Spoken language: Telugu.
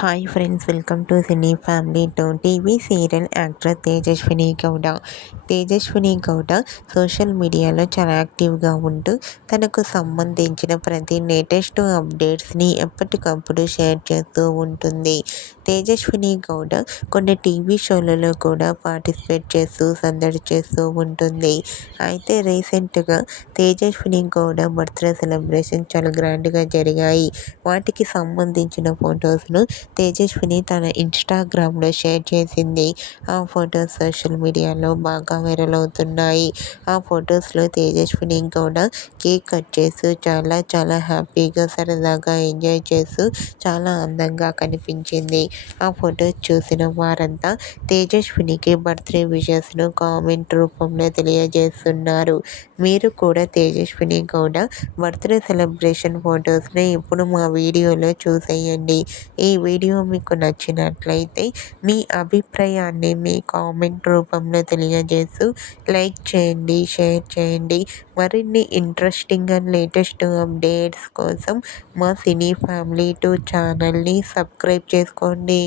Hi friends, welcome to cine family two. TV serial actor Tejaswini Gowda. Tejaswini Gowda social మీడియాలో చాలా యాక్టివ్గా ఉంటూ తనకు సంబంధించిన ప్రతి లేటెస్ట్ అప్డేట్స్ని ఎప్పటికప్పుడు షేర్ చేస్తూ ఉంటుంది. తేజస్విని గౌడ కొన్ని టీవీ షోలలో కూడా పార్టిసిపేట్ చేస్తూ సందడి చేస్తూ ఉంటుంది. అయితే రీసెంట్గా తేజస్విని గౌడ బర్త్డే సెలబ్రేషన్ చాలా గ్రాండ్గా జరిగాయి. వాటికి సంబంధించిన ఫొటోస్ను తేజస్విని తన ఇన్స్టాగ్రామ్లో షేర్ చేసింది. ఆ ఫొటోస్ సోషల్ మీడియాలో బాగా వైరల్ అవుతున్నాయి. ఆ ఫొటోస్లో తేజస్విని గౌడ కేక్ కట్ చేస్తూ చాలా హ్యాపీగా సరదాగా ఎంజాయ్ చేస్తూ చాలా అందంగా కనిపించింది. ఆ ఫొటోస్ చూసిన వారంతా తేజస్వినికి బర్త్డే విషెస్ను కామెంట్ రూపంలో తెలియజేస్తున్నారు. మీరు కూడా తేజస్విని గౌడ బర్త్డే సెలబ్రేషన్ ఫొటోస్ని ఇప్పుడు మా వీడియోలో చూసేయండి. ఈ వీడియో మీకు నచ్చినట్లయితే మీ అభిప్రాయాన్ని మీ కామెంట్ రూపంలో తెలియజేస్తూ లైక్ చేయండి, షేర్ చేయండి. మరిన్ని ఇంట్రెస్టింగ్ అండ్ లేటెస్ట్ అప్డేట్స్ కోసం మా సినీ ఫ్యామిలీ 2 ఛానల్ని సబ్స్క్రైబ్ చేసుకోండి.